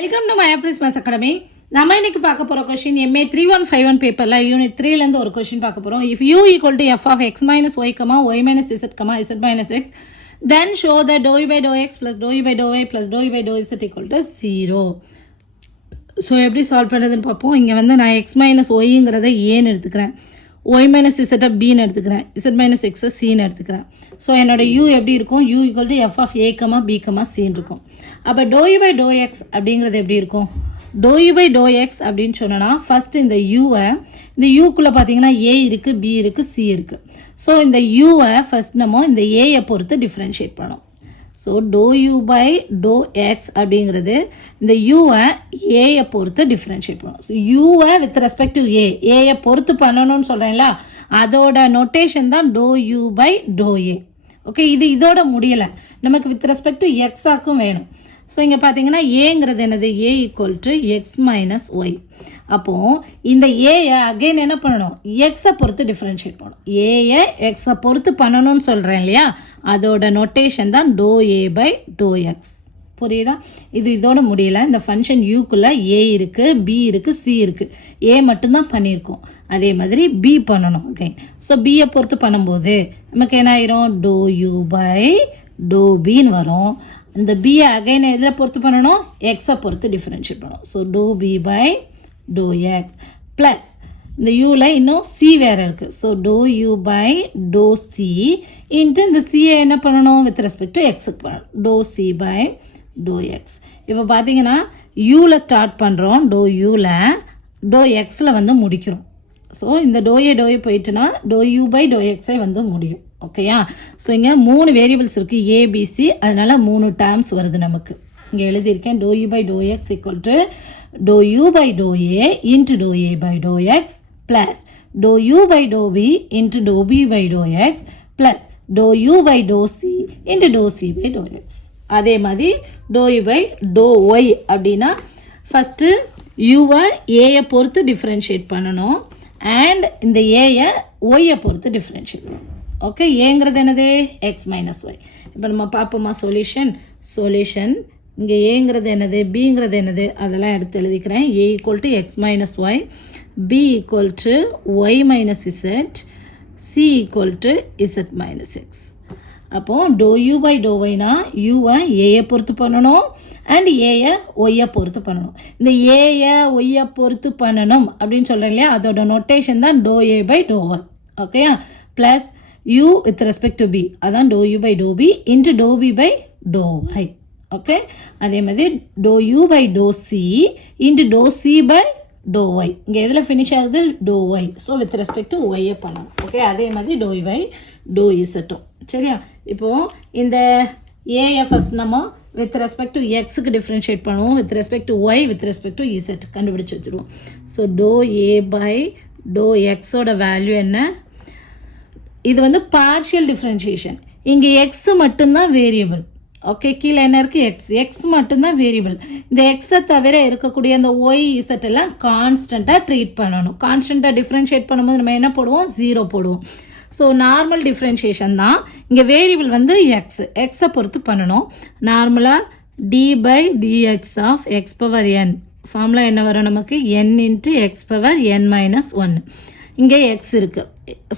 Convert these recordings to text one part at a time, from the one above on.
Welcome to மயாப்ரிஸ் maths academy. நம்ம இன்னைக்கு பார்க்க போகிற கொஸ்டின் MA 3151 பேப்பரில் யூனிட் 3லேருந்து ஒரு கொஸ்டின் பார்க்க போகிறோம். If u equal to f of x minus y, y minus z, z minus x, then show that dou u by dou x plus dou u by dou y plus dou u by dou z equal to 0. So எப்படி solve பண்ணுறதுன்னு பார்ப்போம். இங்கே வந்து நான் x minus yங்கிறத ஏன்னு எடுத்துக்கிறேன், y minus z bன்னு எடுத்துக்கிறேன், z minus x cன்னு எடுத்துக்கிறேன். ஸோ என்னோட u எப்படி இருக்கும், u equal to f of a, b, cன்னு இருக்கும். அப்போ dou u by dou x அப்படிங்கிறது எப்படி இருக்கும், dou u by dou x அப்படின்னு சொன்னோன்னா ஃபர்ஸ்ட் இந்த uவை, இந்த uக்குள்ளே பார்த்தீங்கன்னா a இருக்குது, b இருக்குது, c இருக்குது. ஸோ இந்த uவை ஃபர்ஸ்ட் நம்ம இந்த aயை பொறுத்து டிஃப்ரென்ஷியேட் பண்ணோம். So dou u by dou x அப்படிங்கிறது இந்த uவை ஏயை பொறுத்து டிஃப்ரென்ஷியேட் பண்ணணும். ஸோ uவை வித் ரெஸ்பெக்ட் டு ஏயை பொறுத்து பண்ணணும்னு சொல்கிறேங்களா, அதோட நொட்டேஷன் தான் dou u by dou a. Okay, இது இதோட முடியலை, நமக்கு வித் ரெஸ்பெக்ட் டு எக்ஸாக்கும் வேணும். ஸோ இங்கே பார்த்தீங்கன்னா ஏங்கிறது என்னது, a equal to X minus y. அப்போது இந்த ஏயை அகெயின் என்ன பண்ணணும், எக்ஸை பொறுத்து டிஃப்ரென்ஷியேட் பண்ணணும். ஏயை எக்ஸை பொறுத்து பண்ணணும்னு சொல்கிறேன் இல்லையா, அதோட நொட்டேஷன் தான் dou a by dou x. புரியுதா? இது இதோட முடியல. இந்த ஃபங்க்ஷன் யூக்குள்ளே ஏ இருக்குது, பி இருக்குது, சி இருக்குது. ஏ மட்டும்தான் பண்ணியிருக்கோம், அதே மாதிரி பி பண்ணணும் அகைன். ஸோ பியை பொறுத்து பண்ணும்போது நமக்கு என்ன ஆயிரும், dou u by dou bன்னு வரும். இந்த பியை அகைன் எதில் பொறுத்து பண்ணணும், எக்ஸை பொறுத்து டிஃப்ரென்ஷியேட் பண்ணணும். So dou b by dou x plus இந்த யூவில் இன்னும் சி வேறு இருக்குது. So dou u by dou c into இந்த சியை என்ன பண்ணணும், வித் ரெஸ்பெக்ட் டு எக்ஸுக்கு பண்ணணும், dou c by dou x. இப்போ பார்த்தீங்கன்னா யூவில் ஸ்டார்ட் பண்ணுறோம், dou யூவில், dou எக்ஸில் வந்து முடிக்கிறோம். ஸோ இந்த dou a போயிட்டுனா dou u by dou xஐ வந்து முடியும். ஓகேயா? ஸோ இங்கே 3 வேரியபிள்ஸ் இருக்குது, ஏபிசி, அதனால் 3 டேர்ம்ஸ் வருது நமக்கு. இங்கே எழுதியிருக்கேன் dou u by dou x equal to dou u by dou a into dou a by dou x plus dou u by dou b into dou b by dou x plus dou u by dou c into dou c by dou x. அதே மாதிரி dou u by dou y அப்படின்னா first யூவை ஏயை பொறுத்து differentiate பண்ணணும், and இந்த ஏயை ஒய்யை பொறுத்து differentiate பண்ணணும். ஓகே, ஏங்கிறது என்னது, எக்ஸ் மைனஸ் ஒய். இப்போ நம்ம பார்ப்போமா சொல்யூஷன். இங்கே ஏங்கிறது என்னது, பிங்கிறது என்னது, அதெல்லாம் எடுத்து எழுதிக்கிறேன். A equal to X minus Y, B equal to Y minus Z, C equal to Z minus X. அப்போது dou u by dou yனா யூவை ஏயை பொறுத்து பண்ணணும், அண்ட் ஏயை ஒய்யை பொறுத்து பண்ணணும். இந்த ஏயை ஒய்யை பொறுத்து பண்ணணும் அப்படின்னு சொல்கிறேன் இல்லையா, அதோட நொட்டேஷன் தான் dou a by dou y. ஓகேயா? Plus u with respect to b, அதான் dou u by dou b into dou b by dou y. Okay, அதே மாதிரி dou u by dou c into dou c by dou y. இங்கே எதில் finish ஆகுது, dou y. So with respect to ஒய்யை பண்ணணும். Okay, அதே மாதிரி dou u by dou z. சரியா? இப்போது இந்த ஏயை ஃபஸ்ட் நம்ம வித் ரெஸ்பெக்ட் டு எக்ஸுக்கு டிஃப்ரென்ஷியேட் பண்ணுவோம், with respect to y, with respect to z கண்டுபிடிச்சி வச்சுருவோம். So dou a by dou எக்ஸோட வேல்யூ என்ன, இது வந்து பார்ஷியல் டிஃப்ரென்ஷியேஷன். இங்கே எக்ஸ் மட்டும்தான் வேரியபிள். ஓகே, கீழே என்ன இருக்குது, எக்ஸ் மட்டும்தான் வேரியபிள். இந்த எக்ஸை தவிர இருக்கக்கூடிய அந்த ஒய் இசட் எல்லாம் கான்ஸ்டண்ட்டாக ட்ரீட் பண்ணணும். கான்ஸ்டண்ட்டாக டிஃப்ரென்ஷியேட் பண்ணும்போது நம்ம என்ன போடுவோம், 0 போடுவோம். ஸோ நார்மல் டிஃப்ரென்ஷியேஷன் தான். இங்கே வேரியபிள் வந்து எக்ஸை பொறுத்து பண்ணணும். நார்மலாக d by dx of x power n formula என்ன வரும் நமக்கு, n into x power n minus 1. இங்கே எக்ஸ் இருக்குது.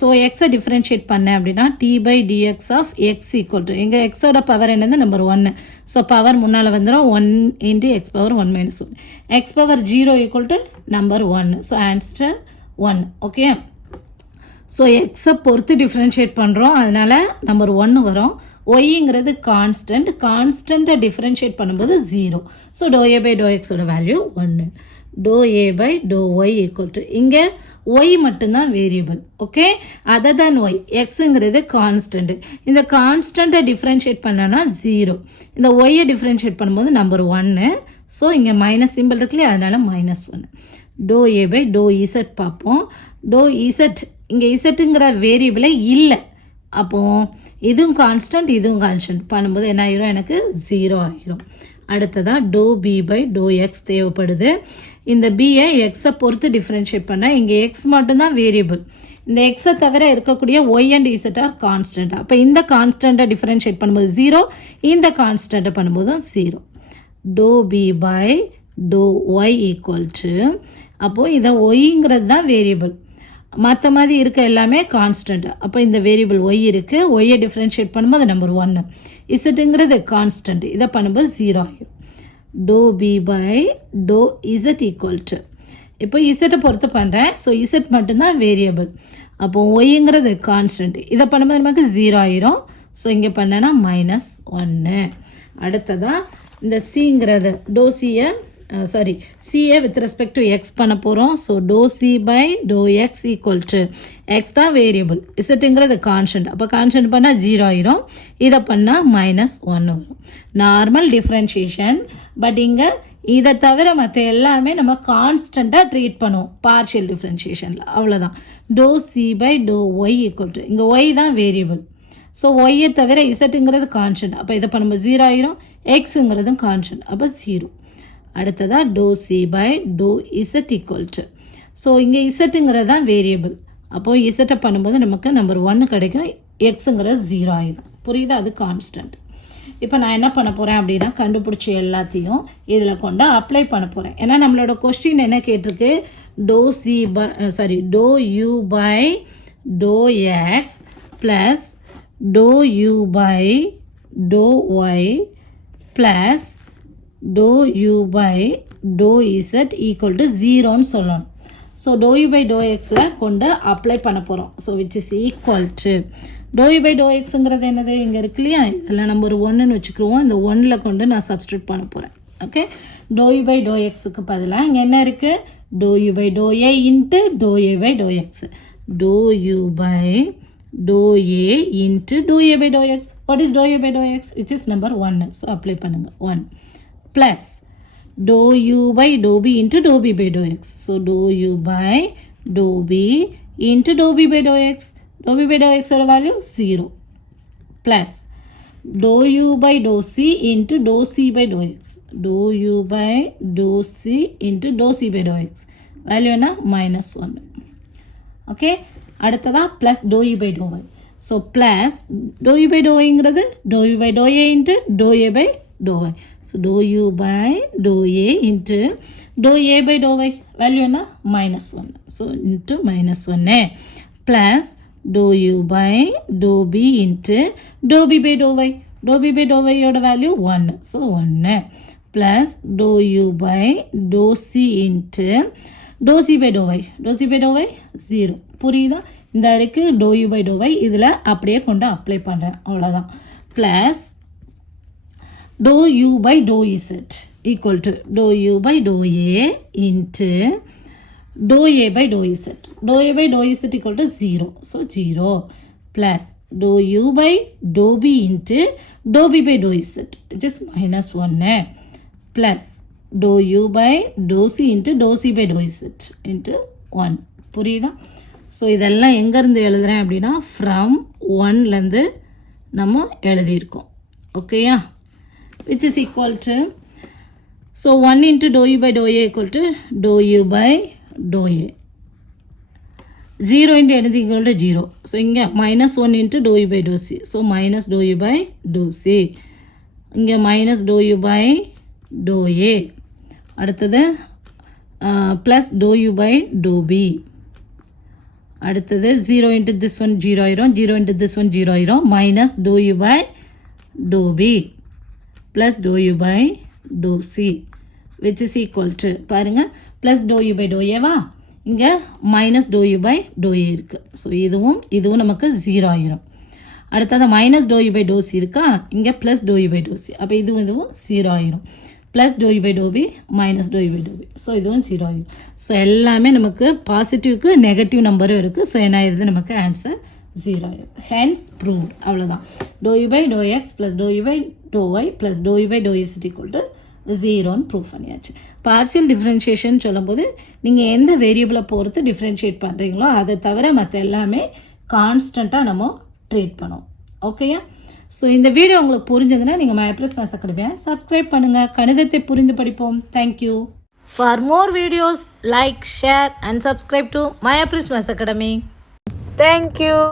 ஸோ எக்ஸை டிஃப்ரென்ஷியேட் பண்ணேன் அப்படின்னா d by dx of x equal to, இங்கே எக்ஸோட பவர் என்னது, நம்பர் 1. ஸோ பவர் முன்னால் வந்துடும், 1 into x power 1 minus 1. X power 0 equal to number 1. So answer 1. Okay, so எக்ஸை பொறுத்து டிஃப்ரென்ஷியேட் பண்ணுறோம், அதனால் நம்பர் 1 வரும். ஒய்ங்கிறது கான்ஸ்டண்ட்டை டிஃப்ரென்ஷியேட் பண்ணும்போது 0. So dou a by dou xோட value 1. dou a by dou y equal to, இங்கே ஒய் மட்டும்தான் வேரியபிள். ஓகே, அதர் தான் ஒய், எக்ஸுங்கிறது கான்ஸ்டன்ட். இந்த கான்ஸ்டண்ட்டை டிஃப்ரென்ஷியேட் பண்ணோன்னா 0. இந்த ஒய்யை டிஃப்ரென்ஷியேட் பண்ணும்போது நம்பர் 1. ஸோ இங்கே மைனஸ் சிம்பிள் இருக்குல்லையே, அதனால் -1. dou a by dou z பார்ப்போம். dou z, இங்கே இசட்டுங்கிற வேரியபிளே இல்லை, அப்போது இதுவும் கான்ஸ்டன்ட் இதுவும் கான்ஸ்டன்ட் பண்ணும்போது என்ன ஆயிரும், எனக்கு 0 ஆயிரும். அடுத்ததாக dou b by dou x தேவைப்படுது. இந்த பியை எக்ஸை பொறுத்து டிஃப்ரென்ஷியேட் பண்ண, இங்கே எக்ஸ் மட்டும்தான் வேரியபிள். இந்த எக்ஸை தவிர இருக்கக்கூடிய y and z are constant. அப்போ இந்த கான்ஸ்டண்ட்டை டிஃப்ரென்ஷியேட் பண்ணும்போது 0, இந்த கான்ஸ்டண்ட்டை பண்ணும்போதும் 0. dou b by dou y equal to, அப்போது இதை ஒய்ங்கிறது தான் வேரியபிள், மற்ற மாதிரி இருக்க எல்லாமே கான்ஸ்டன்ட். அப்போ இந்த வேரியபிள் ஒய் இருக்குது, ஒய்யை டிஃப்ரென்ஷியேட் பண்ணும்போது நம்பர் 1. இசட்டுங்கிறது கான்ஸ்டன்ட், இதை பண்ணும்போது 0 ஆகிடும். Dou b by dou Z equal to, இப்போ இசட்டை பொறுத்து பண்ணுறேன். ஸோ இசட் மட்டும்தான் வேரியபிள், அப்போது ஒய்ங்கிறது கான்ஸ்டன்ட், இதை பண்ணும்போது நமக்கு 0 ஆகிரும். ஸோ இங்கே பண்ணேன்னா -1. அடுத்ததாக இந்த சிங்கிறது டோ சியை சிஏ வித் ரெஸ்பெக்ட் டு எக்ஸ் பண்ண போகிறோம். So dou C by dou X equal to, X தான் வேரியபிள், இசட்டுங்கிறது கான்ஸ்டன்ட், அப்போ கான்ஸ்டன்ட் பண்ணால் 0 ஆயிரும், இதை பண்ணால் -1 வரும். Normal differentiation. பட் இங்கே இதை தவிர மற்ற எல்லாமே நம்ம கான்ஸ்டண்ட்டாக ட்ரீட் பண்ணுவோம் பார்ஷியல் டிஃப்ரென்ஷியேஷனில், அவ்வளோதான். Dou C by dou y equal to, இங்கே ஒய் தான் வேரியபிள், ஸோ ஒய்யை தவிர இசட்டுங்கிறது கான்ஸ்டன்ட், அப்போ இதை பண்ணும்போது 0 ஆயிரும், எக்ஸுங்கிறதும் கான்ஸ்டன்ட், அப்போ 0. அடுத்ததாக dou C by dou Z equal to, so இங்கே இசட்டுங்கிறது தான் வேரியபிள், அப்போது இசட்டை பண்ணும்போது நமக்கு நம்பர் 1 கிடைக்கும், எக்ஸுங்கிறது 0 ஆயிடும். புரியுதா? அது கான்ஸ்டன்ட். இப்போ நான் என்ன பண்ண போகிறேன் அப்படின்னா, கண்டுபிடிச்ச எல்லாத்தையும் இதில் கொண்டு அப்ளை பண்ண போகிறேன். ஏன்னா நம்மளோட கொஸ்டின் என்ன கேட்டிருக்கு, dou C by dou you by dou X plus dou you by dou Y plus dou you by dou Z equal to 0ன்னு சொல்லணும். So dou you by dou எக்ஸில் கொண்டு அப்ளை பண்ண போகிறோம். So which is equal to dou you by dou எக்ஸுங்கிறது என்னது, இங்கே இருக்கு இல்லையா, இதில் நம்ம ஒரு 1ன்னு வச்சுக்கிடுவோம். இந்த 1ல் கொண்டு நான் சப்ஸ்டியூட் பண்ண போகிறேன். Okay, dou you by dou எக்ஸுக்கு பதிலாக இங்கே என்ன இருக்குது, dou you by dou a into dou a by dou x, dou you by dou a into dou a by dou x. What is dou a by dou x, which is number 1. So apply பண்ணுங்கள். 1 plus dou u by dou b into dou b by dou x. So dou u by dou b into dou b by dou x. Dou b by dou x or value 0 plus dou u by dou c into dou c by dou x. Dou u by dou c into dou c by dou x. Value என்ன -1. Okay, அடுத்ததா plus dou u by dou y. So plus dou u by dou y ங்கிறது dou u by dou a into dou a by dou y. So dou u by dou a into dou a by dou y. Value என்ன -1. So into -1 plus dou u by dou b into dou b by dou y. Dou b by dou y யோட value 1. So 1 plus dou u by dou c into dou c by dou y. Dou c by dou y 0. புரியுதா? இந்த இருக்கு dou u by dou y, இதில் அப்படியே கொண்டு apply பண்ணுறேன், அவ்வளோதான். plus dou u by dou z equal to dou u by dou a into dou a by dou z. Dou a by dou z equal to 0. So 0 plus dou u by dou b into dou b by dou z, which is -1 plus dou u by dou c into dou c by dou z into 1. புரியுதா? So இதெல்லாம் எங்கேருந்து எழுதுகிறேன் அப்படின்னா from 1லேருந்து நம்ம எழுதியிருக்கோம். ஓகேயா? which is equal to, so 1 into dou u by dou a equal to dou u by dou a. 0 into anything equal to 0. So இங்கே -1 into dou u by dou c. So minus dou u by dou c. இங்கே minus dou u by dou a. அடுத்தது plus dou u by dou b. அடுத்தது 0 into this one 0 ஆயிரும், 0 into this one 0 ஆயிரும், minus dou u by dou b plus dou u by dou c, which is equal to, பாருங்க, plus dou u by dou a வா, இங்கே minus dou u by dou a இருக்கு. So இதுவும் நமக்கு 0 ஆயிரும். அடுத்தது minus dou u by dou c இருக்கா, இங்கே plus dou u by dou c, அப்போ இதுவும் 0 ஆயிரும். plus dou u by dou b minus dou u by dou b. So இதுவும் 0 ஆயிரும். ஸோ எல்லாமே நமக்கு பாசிட்டிவ்க்கு நெகட்டிவ் நம்பரும் இருக்குது. ஸோ என்ன ஆயிருது, நமக்கு ஆன்சர் 0 ஆயிரும். Hence proved. அவ்வளோதான். dou u by dou x plus dou u by dou y plus dou u by dou z equal to 0ன்னு ப்ரூவ் பண்ணியாச்சு. பார்சியல் டிஃப்ரென்ஷியேஷன் சொல்லும்போது நீங்கள் எந்த வேரியபிளை பொறுத்து டிஃப்ரென்ஷியேட் பண்ணுறீங்களோ அதை தவிர மற்ற எல்லாமே கான்ஸ்டண்ட்டாக நம்ம ட்ரீட் பண்ணுவோம். ஓகேயா? ஸோ இந்த வீடியோ உங்களுக்கு புரிஞ்சதுன்னா நீங்கள் MyApril's Maths Academy சப்ஸ்கிரைப் பண்ணுங்கள். கணிதத்தை புரிந்து படிப்போம். Thank you. For more videos, like, share and subscribe to MyApril's Maths Academy. Thank you.